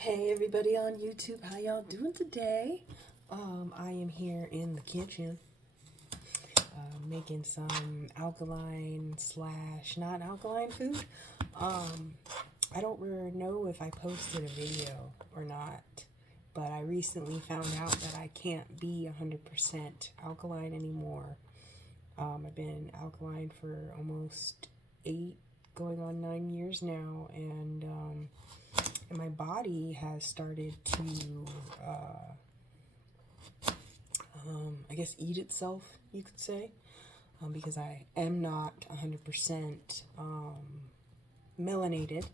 Hey everybody on YouTube, how y'all doing today? I am here in the kitchen making some alkaline slash not alkaline food. I don't really know if I posted a video or not, but I recently found out that I can't be 100% alkaline anymore. I've been alkaline for almost 8 going on 9 years now, and my body has started to, I guess, eat itself, you could say, because I am not 100% melanated.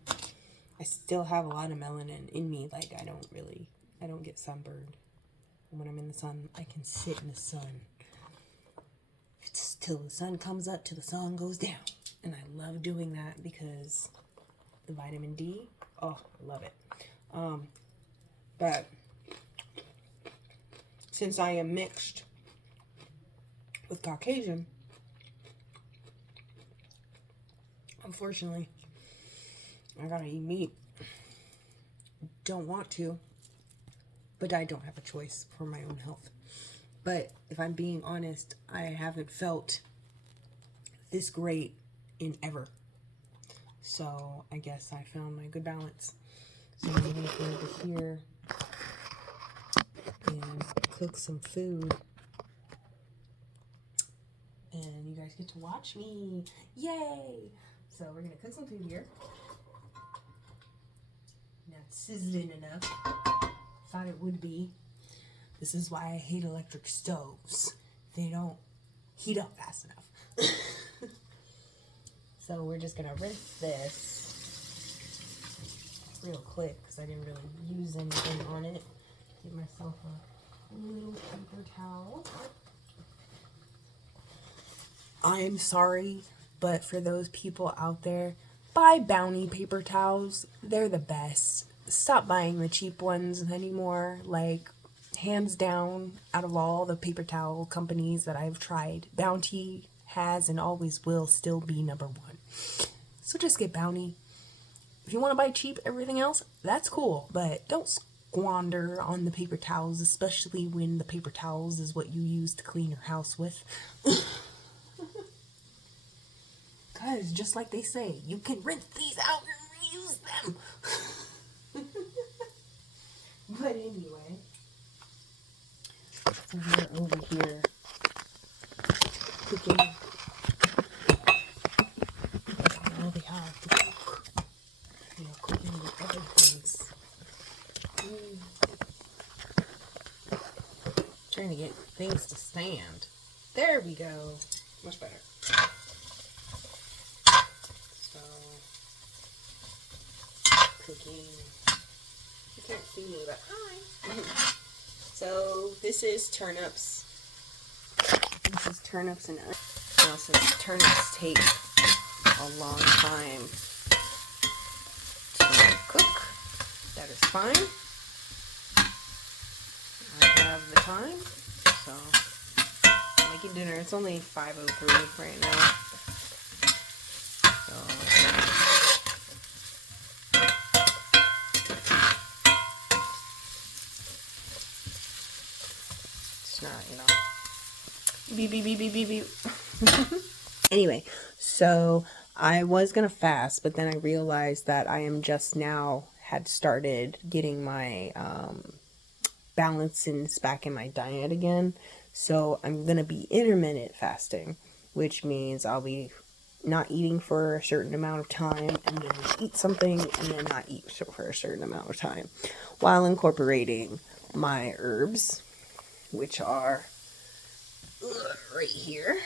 I still have a lot of melanin in me. Like, I don't get sunburned. When I'm in the sun, I can sit in the sun till the sun comes up, till the sun goes down. And I love doing that because the vitamin D, oh, I love it. But since I am mixed with Caucasian, unfortunately, I gotta eat meat. Don't want to, but I don't have a choice for my own health. But if I'm being honest, I haven't felt this great in ever. So I guess I found my good balance. So I'm gonna go over here and cook some food. And you guys get to watch me. Yay! So we're gonna cook some food here. Now it's sizzling enough. Thought it would be. This is why I hate electric stoves. They don't heat up fast enough. So we're just gonna rinse this real quick because I didn't really use anything on it. Give myself a little paper towel. I'm sorry, but for those people out there, buy Bounty paper towels. They're the best. Stop buying the cheap ones anymore. Like, hands down, out of all the paper towel companies that I've tried, Bounty has and always will still be number one. So just get Bounty. If you want to buy cheap everything else, that's cool, but don't squander on the paper towels, especially when the paper towels is what you use to clean your house with. Because just like they say, you can rinse these out and reuse them. But anyway, so we're over here cooking. All they have to cook. Cooking with other things. Trying to get things to stand. There we go. Much better. So, cooking. You can't see me, but hi. So, this is turnips. This is turnips and onions. Now, since turnips take a long time to cook, that is fine. I have the time, so I'm making dinner. It's only 5:03 right now. So it's not, beep, beep, beep, beep, beep, beep. Anyway, so I was gonna fast, but then I realized that I am just now had started getting my balance back in my diet again. So I'm gonna be intermittent fasting, which means I'll be not eating for a certain amount of time and then eat something and then not eat for a certain amount of time, while incorporating my herbs, which are right here.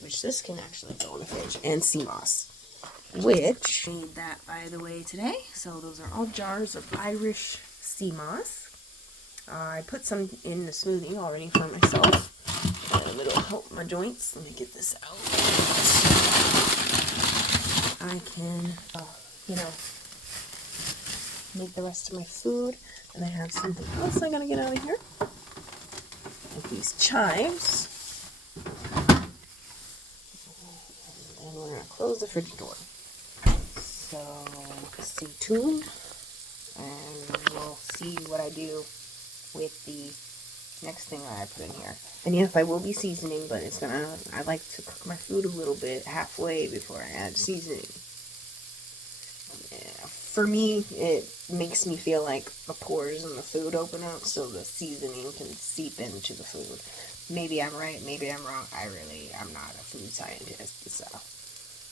Which this can actually go in the fridge, and sea moss, which made that, by the way, today. So those are all jars of Irish sea moss. I put some in the smoothie already for myself, and it'll help my joints. Let me get this out. I can, make the rest of my food, and I have something else I gotta get out of here. Like these chives. And we're going to close the fridge door. So stay tuned, and we'll see what I do with the next thing that I put in here. And yes, I will be seasoning, but I like to cook my food a little bit halfway before I add seasoning. Yeah, for me, it makes me feel like the pores in the food open up so the seasoning can seep into the food. Maybe I'm right, maybe I'm wrong. I'm not a food scientist, so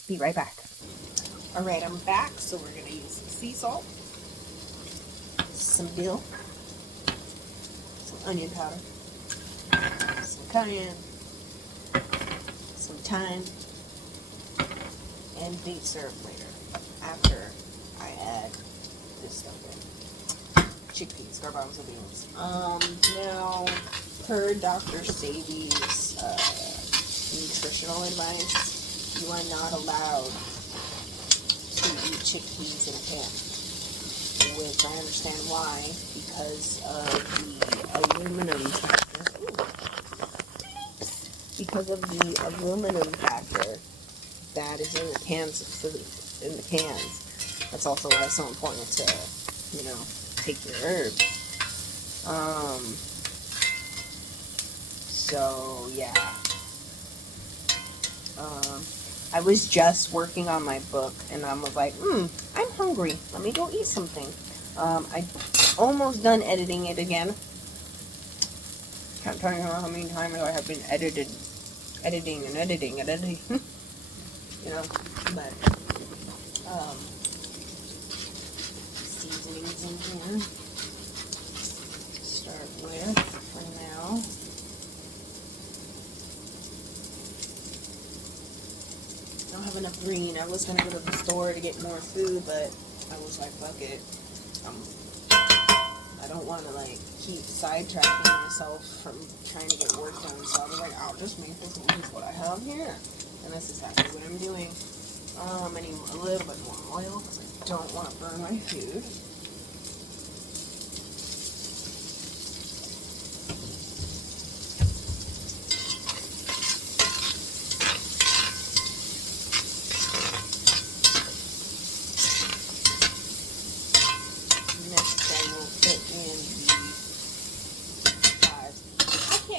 be right back. Alright, I'm back, so we're going to use some sea salt, some dill, some onion powder, some cayenne, some thyme, and date syrup later, after I add this stuff in. Chickpeas, garbanzo beans. Now, per Dr. Sadie's nutritional advice, you are not allowed to eat chickpeas in a pan. Which I understand why, because of the aluminum factor. Because of the aluminum factor that is in the cans of food, in the cans. That's also why it's so important to, take your herbs. So, yeah. I was just working on my book, and I was like, I'm hungry. Let me go eat something. I almost done editing it again. Can't tell you how many times I have been editing. But, seasonings in here. Start with, for now. I don't have enough green. I was going to go to the store to get more food, but I was like, fuck it. I don't want to, keep sidetracking myself from trying to get work done, so I was like, I'll just make this with what I have here. And that's exactly what I'm doing. I need a little bit more oil, because I don't want to burn my food.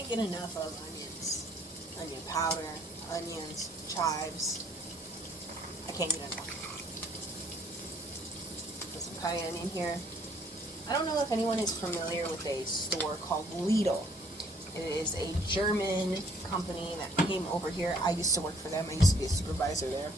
Get enough of onions, onion powder, onions, chives. I can't get enough. Put some cayenne in here. I don't know if anyone is familiar with a store called Lidl. It is a German company that came over here. I used to work for them. I used to be a supervisor there.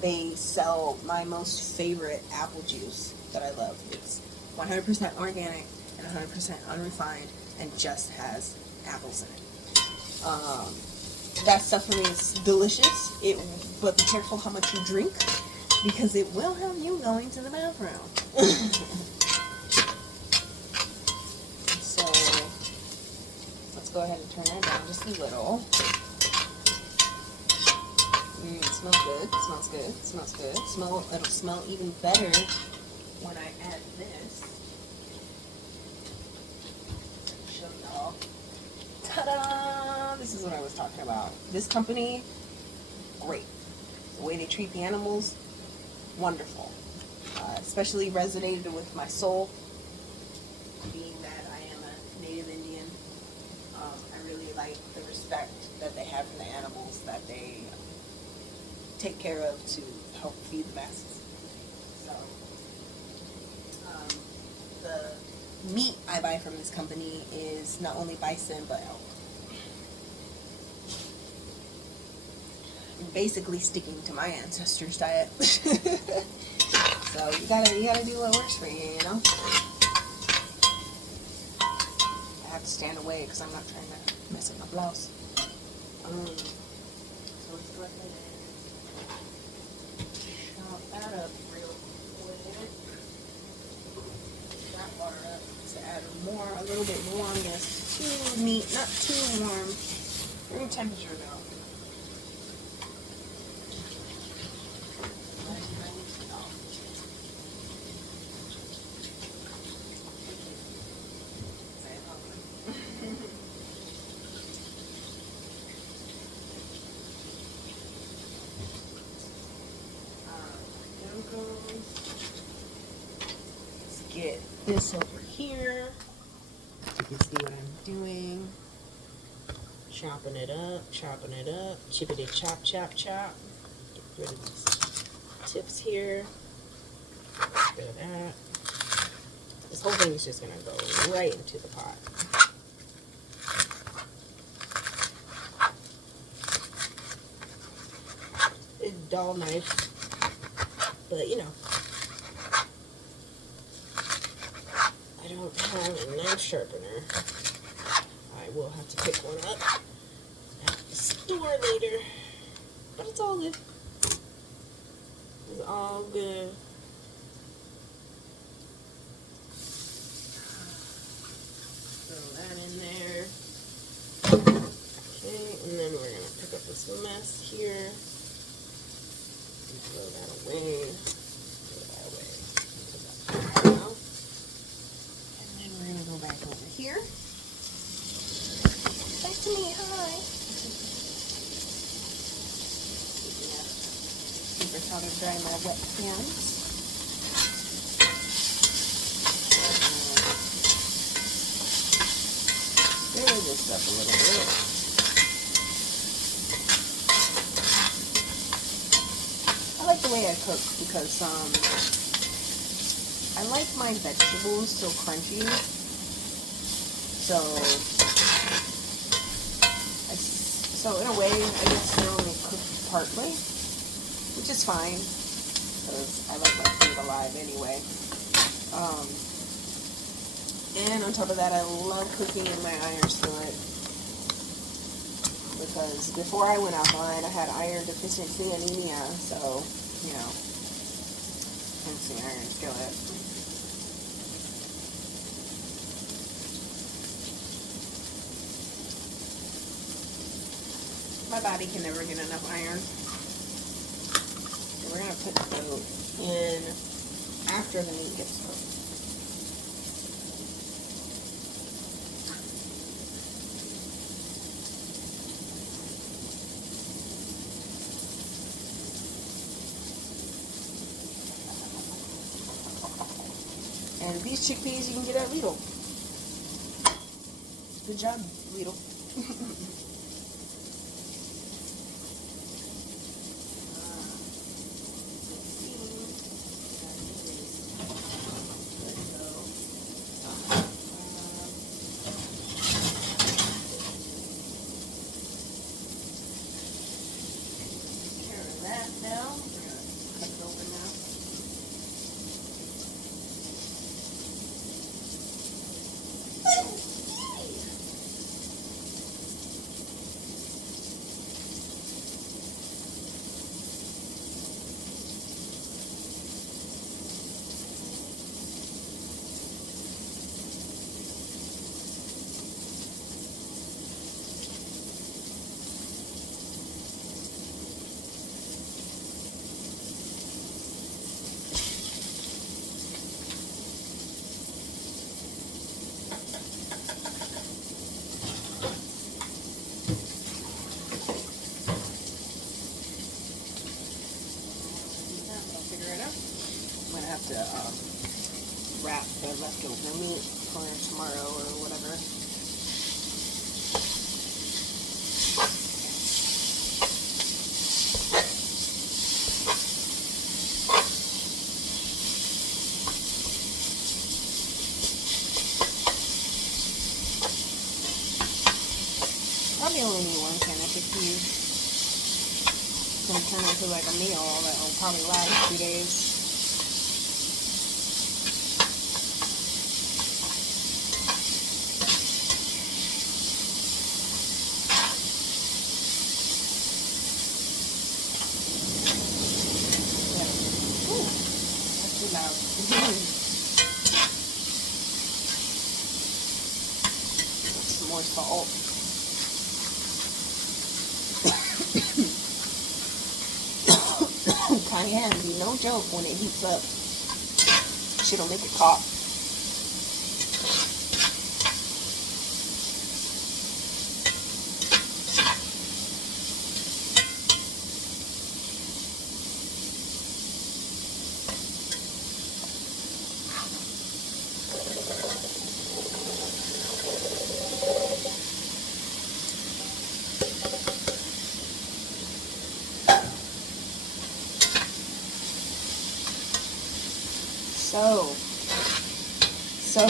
They sell my most favorite apple juice that I love. It's 100% organic and 100% unrefined, and just has apples in it. That stuff for me is delicious. But be careful how much you drink, because it will have you going to the bathroom. So let's go ahead and turn that down just a little. It smells good. It smells good. It smells good. It'll smell even better when I add this. Ta-da! This is what I was talking about. This company, great. The way they treat the animals, wonderful. Especially resonated with my soul, being that I am a native Indian. I really like the respect that they have for the animals that they take care of to help feed the masses. So, the meat I buy from this company is not only bison but elk. I'm basically sticking to my ancestors' diet. So you gotta do what works for you, you know. I have to stand away because I'm not trying to mess up my blouse. So let's go ahead and chop that up real quick. That water up to add a little bit more on this too meat, not too warm. Room temperature though. Let's get this over here. You can see what I'm doing. Chopping it up, chippity chop, chop, chop. Get rid of these tips here. Get rid of that. This whole thing is just gonna go right into the pot. It's a dull knife, but you know, I don't have a knife sharpener. I will have to pick one up at the store later, but it's all good. It's all good. Throw that in there. Okay, and then we're gonna pick up this mess here. Throw that away. Throw that away. Put that out. And then we're gonna go back over here. Back to me, hi. Paper towel to dry my wet hands. Stir this up a little bit. I like the way I cook because I like my vegetables so crunchy. So in a way, I guess I only cook partly, which is fine because I like my food alive anyway. And on top of that, I love cooking in my iron skillet because before I went online, I had iron deficiency anemia, so you know, hence the iron skillet. My body can never get enough iron. So we're going to put the goat in after the meat gets cooked. And these chickpeas you can get at Lidl. Good job, Lidl. To wrap the leftover meat for tomorrow or whatever. Probably only need one can of chickpeas. It's going to turn into like a meal that will probably last 2 days. Some more salt. Cayenne be no joke when it heats up. Shit'll make it pop. So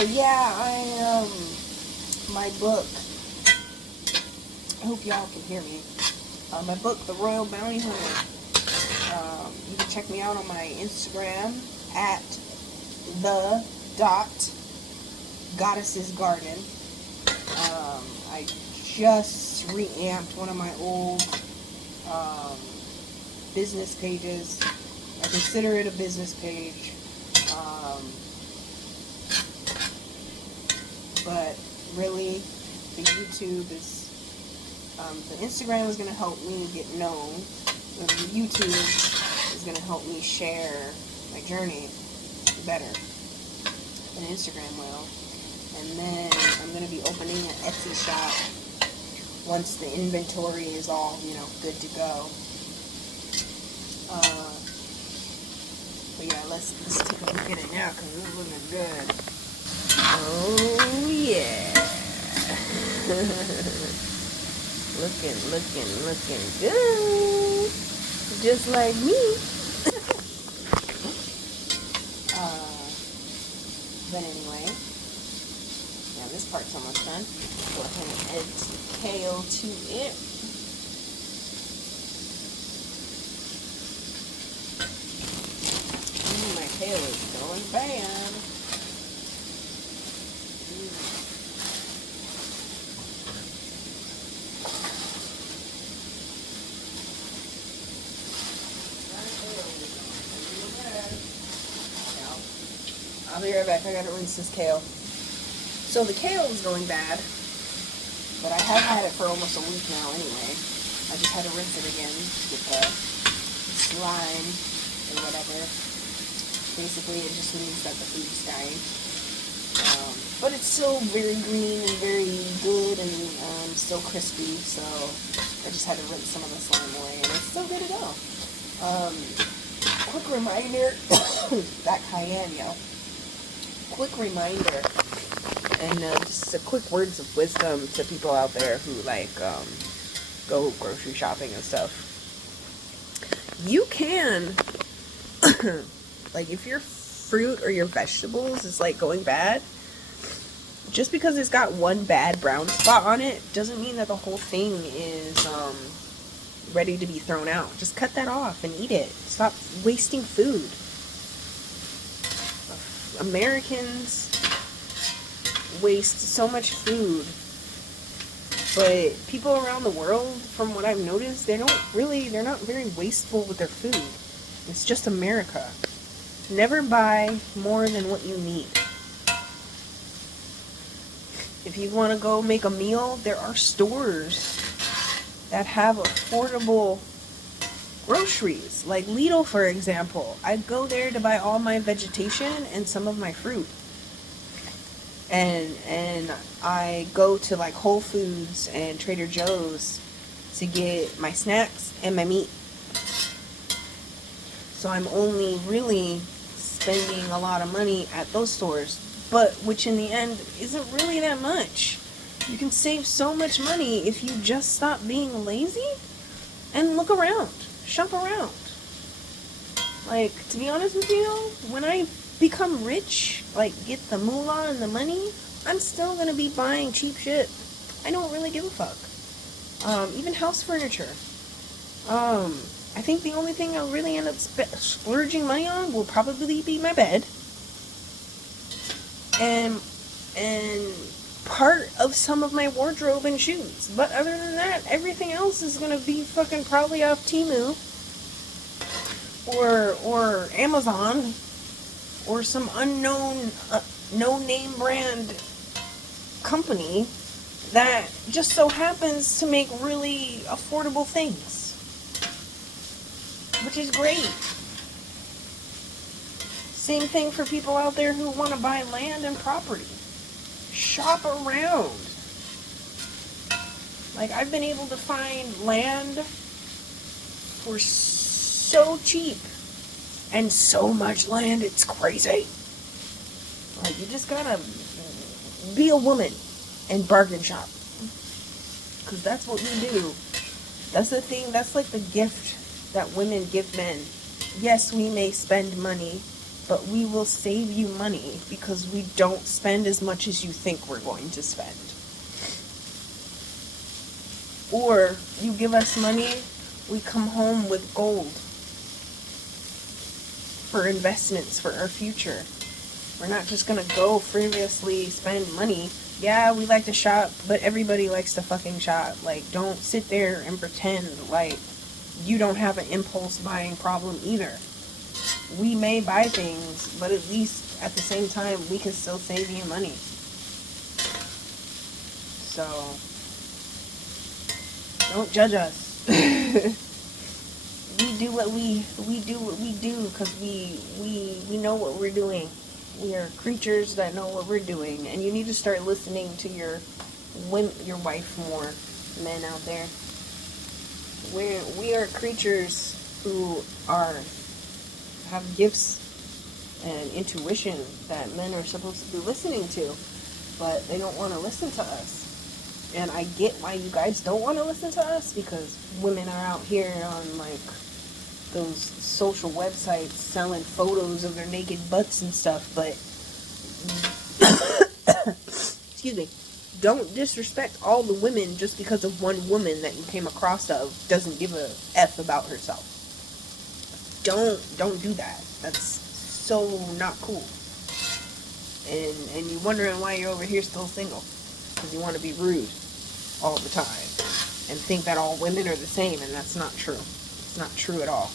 yeah, my book, I hope y'all can hear me. My book, The Royal Bounty Hunter. You can check me out on my Instagram at the.goddess's garden. I just reamped one of my old business pages. I consider it a business page. But really, the YouTube is, the Instagram is going to help me get known. And the YouTube is going to help me share my journey better than Instagram will. And then I'm going to be opening an Etsy shop once the inventory is all, good to go. But yeah, let's take a look at it now because it's looking good. Oh yeah. looking good. Just like me. But anyway, now this part's almost done. Go ahead and add some kale to it. My kale is going bad. I'll be right back. I gotta rinse this kale. So the kale is going bad, but I have had it for almost a week now anyway. I just had to rinse it again to get the slime or whatever. Basically, it just means that the food's dying. But it's still very green and very good and still crispy, so I just had to rinse some of the slime away, and it's still good to go. Quick reminder, that cayenne, yo. Quick reminder, and just a quick words of wisdom to people out there who go grocery shopping and stuff. You can, if your fruit or your vegetables is going bad, just because it's got one bad brown spot on it doesn't mean that the whole thing is ready to be thrown out. Just cut that off and eat it. Stop wasting food. Americans waste so much food, but people around the world, from what I've noticed, they're not very wasteful with their food. It's just America. Never buy more than what you need. If you want to go make a meal, there are stores that have affordable groceries, like Lidl, for example. I go there to buy all my vegetation and some of my fruit. And I go to Whole Foods and Trader Joe's to get my snacks and my meat. So I'm only really spending a lot of money at those stores, but which in the end isn't really that much. You can save so much money if you just stop being lazy and look around. Shop around. To be honest with you, when I become rich, get the moolah and the money, I'm still gonna be buying cheap shit. I don't really give a fuck. Even house furniture. I think the only thing I'll really end up splurging money on will probably be my bed. And part of some of my wardrobe and shoes. But other than that, everything else is gonna be fucking probably off Temu or Amazon or some unknown no-name brand company that just so happens to make really affordable things, which is great. Same thing for people out there who want to buy land and property. Shop around. I've been able to find land for so cheap and so much land, it's crazy. You just gotta be a woman and bargain shop, because that's what we do. That's the thing. That's the gift that women give men. Yes, we may spend money but we will save you money because we don't spend as much as you think we're going to spend. Or you give us money, we come home with gold for investments for our future. We're not just gonna go frivolously spend money. Yeah, we like to shop, but everybody likes to fucking shop. Like, don't sit there and pretend like you don't have an impulse buying problem either. We may buy things, but at least at the same time, we can still save you money. So, don't judge us. We do what we do because we know what we're doing. We are creatures that know what we're doing, and you need to start listening to your wife more, men out there. We are creatures who have gifts and intuition that men are supposed to be listening to, but they don't want to listen to us. And I get why you guys don't want to listen to us, because women are out here on like those social websites selling photos of their naked butts and stuff, but excuse me, don't disrespect all the women just because of one woman that you came across of doesn't give a F about herself. Don't do that. That's so not cool. And you're wondering why you're over here still single, because you want to be rude all the time and think that all women are the same, and that's not true. It's not true at all.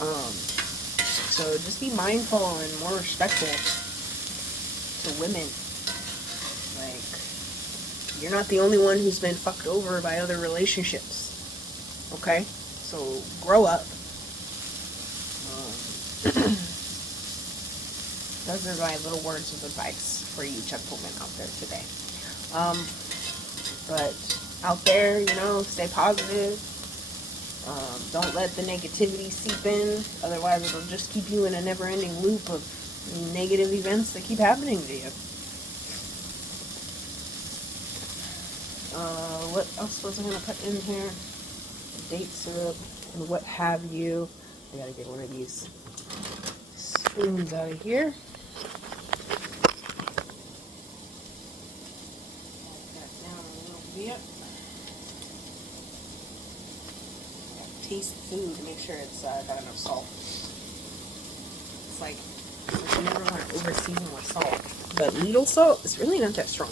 So just be mindful and more respectful to women. Like, you're not the only one who's been fucked over by other relationships. Okay? So grow up. Those are my little words of advice for you gentlemen out there today. But out there, stay positive. Don't let the negativity seep in. Otherwise, it'll just keep you in a never-ending loop of negative events that keep happening to you. What else was I going to put in here? Date syrup and what have you. I gotta get one of these spoons out of here. Taste food to make sure it's got enough salt. It's like, you never want to over-season with salt. But Lidl salt is really not that strong.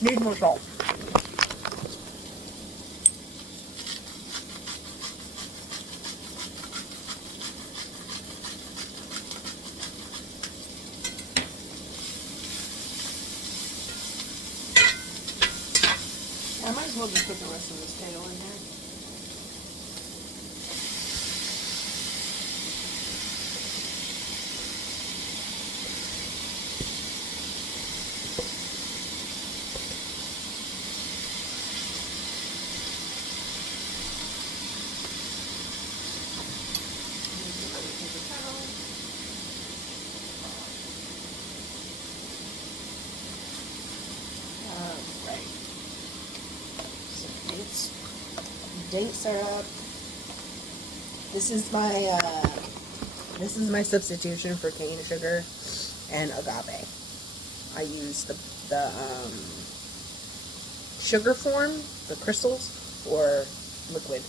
Need more salt. I might as well just put the rest of this kale in there. Date syrup. This is my substitution for cane sugar and agave. I use the sugar form, the crystals, or liquid.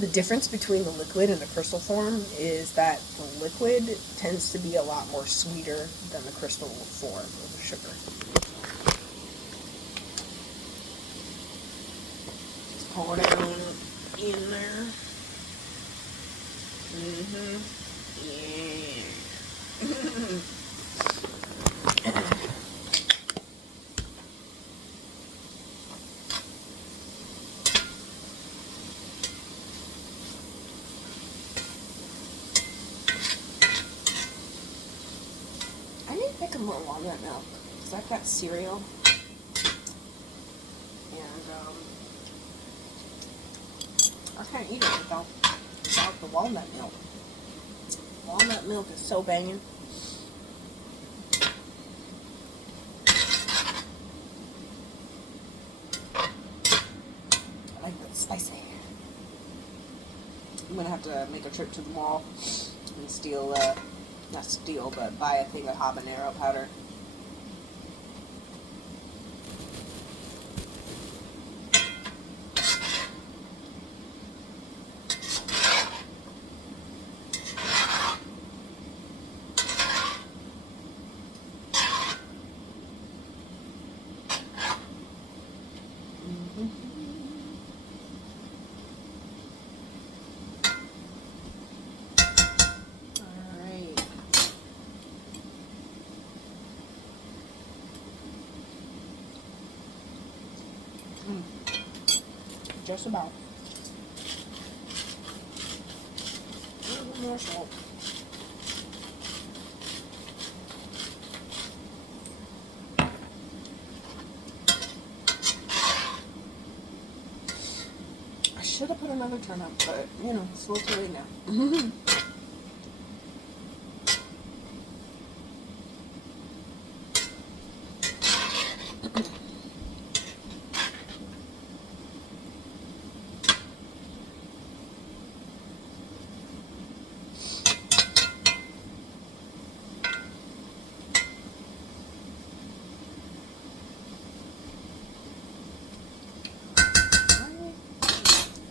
The difference between the liquid and the crystal form is that the liquid tends to be a lot more sweeter than the crystal form of the sugar. Pour it on in there. Yeah. I need to pick up more walnut milk because I've got cereal. I can't eat it without the walnut milk. Walnut milk is so banging. spicy. I'm gonna have to make a trip to the mall and steal, not steal, but buy a thing of habanero powder. Just about. A little more salt. I should have put another turnip, but you know, it's a little too late now.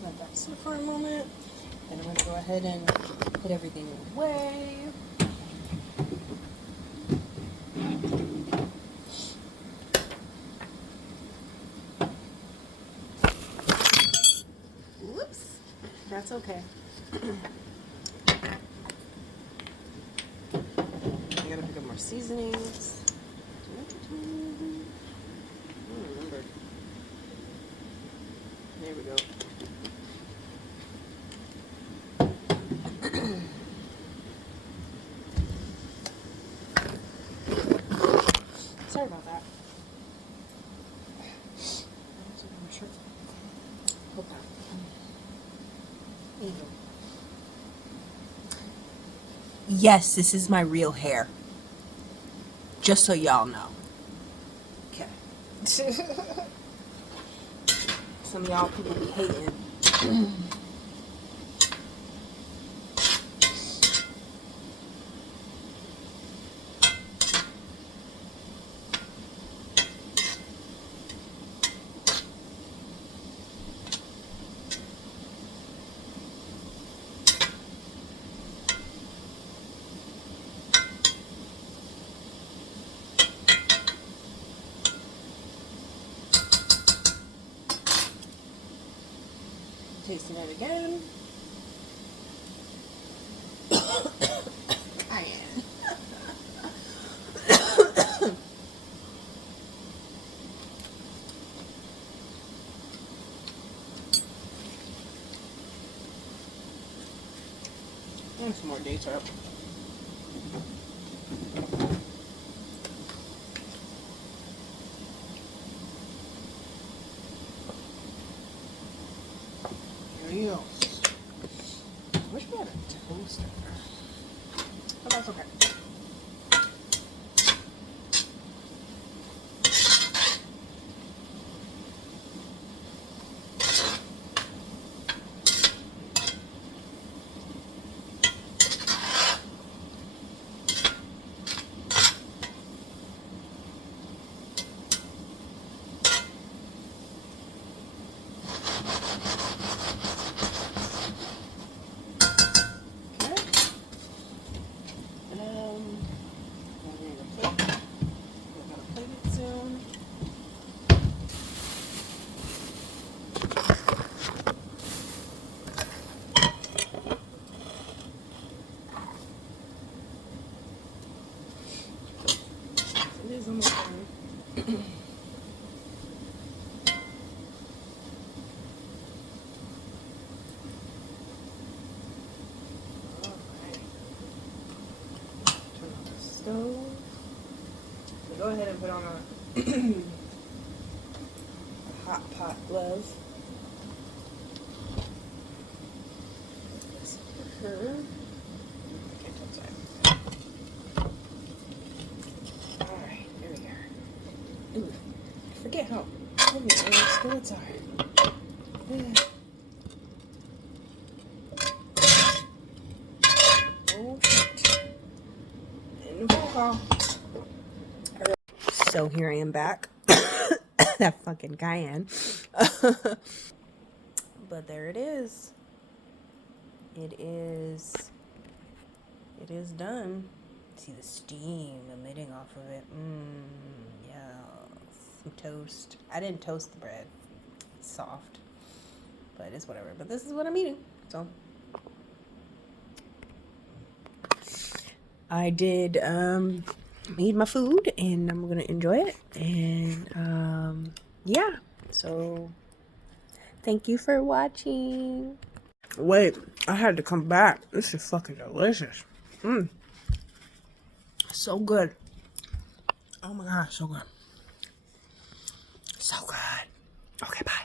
Let that sit for a moment. Then I'm going to go ahead and put everything away. Whoops. That's okay. I gotta pick up more seasonings. I don't remember. There we go. Sorry about that. Okay. Yes, this is my real hair. Just so y'all know. Okay. Some of y'all people be hating. Tasting it again. Cayenne. And some more day syrup. Else. I wish we had a toaster. But that's okay. It is almost done. Stove. So go ahead and put on a hot pot glove. This for her. Okay, outside. Alright, there we go. Ooh, I forget how heavy the skillets are. Well, so here I am back. That fucking cayenne. But there it is. It is done. See the steam emitting off of it. Yeah. Some toast. I didn't toast the bread. It's soft. But it's whatever. But this is what I'm eating. So I did eat my food and I'm gonna enjoy it. And yeah. So thank you for watching. Wait, I had to come back. This is fucking delicious. So good. Oh my gosh, so good. So good. Okay, bye.